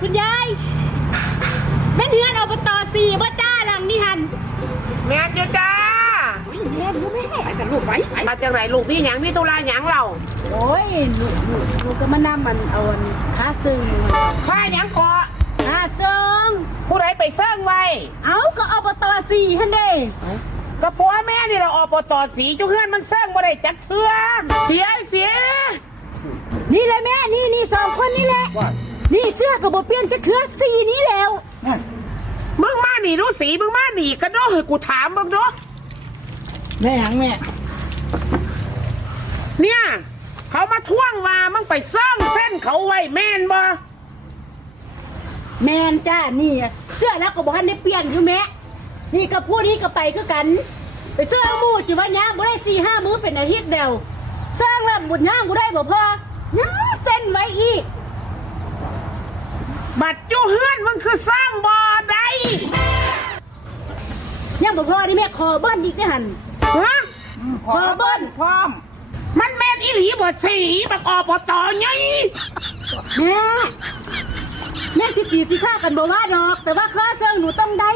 คุณยายแม่เฮือนอบตสี่บ่จ้าหลังนี่หัน แม่นอยู่จ้า แม่ดูแม่ไปกับลูกไป มาจากไหนลูกพี่หยังพี่ตุลาหยังเรา โอ้ยลูกก็มานั่มันเอาค่าซึ่ง ข้าหยังเกาะ ค่าซึ่ง ผู้ใดไปเซิ่งไว้ เอาก็อบตสี่หันเด้ กระปัวแม่นี่เราอบตสีจุเฮือนมันเซิ่งบ่ได้จักเทื่อเสีย นี่แหละแม่นี่สองคนนี่แหละนี่เสื้อกับบ่เปลี่ยนจะเครือสี่นี้แล้ว มึงมาหนีดูสีมึงมาหนีกันเนาะให้กูถามมึงเนาะ แม่หยังแม่ เนี่ยเขามาท่วงว่ามึงไปเซิ่งเส้นเขาไว้แม่นบ่ แม่นจ้านี่เสื้อแล้วก็บ่ทันได้เปลี่ยนอยู่แม่นี่กับผู้นี้ก็ไปคือกันไปเสื้อหมู่จิว่าย่างบ่ได้4-5 มื้อเป็นอาทิตย์เดียวสร้างแล้วบ่ย่างบ่ได้บ่พอย่างเส้นไว้อีก บัดจุเฮือนมึงคือสร้างบ่อใด ยังบ่พอนี่แม่ขอเบิ้ลอีกได้หั่น ฮะ ขอเบิ้ล พร้อมมันแม่นอีหลีบ่สีบักอบตไง แม่สิตีสิฆ่ากันบ่ว่าดอก แต่ว่าค่าเชิงหนูต้องได้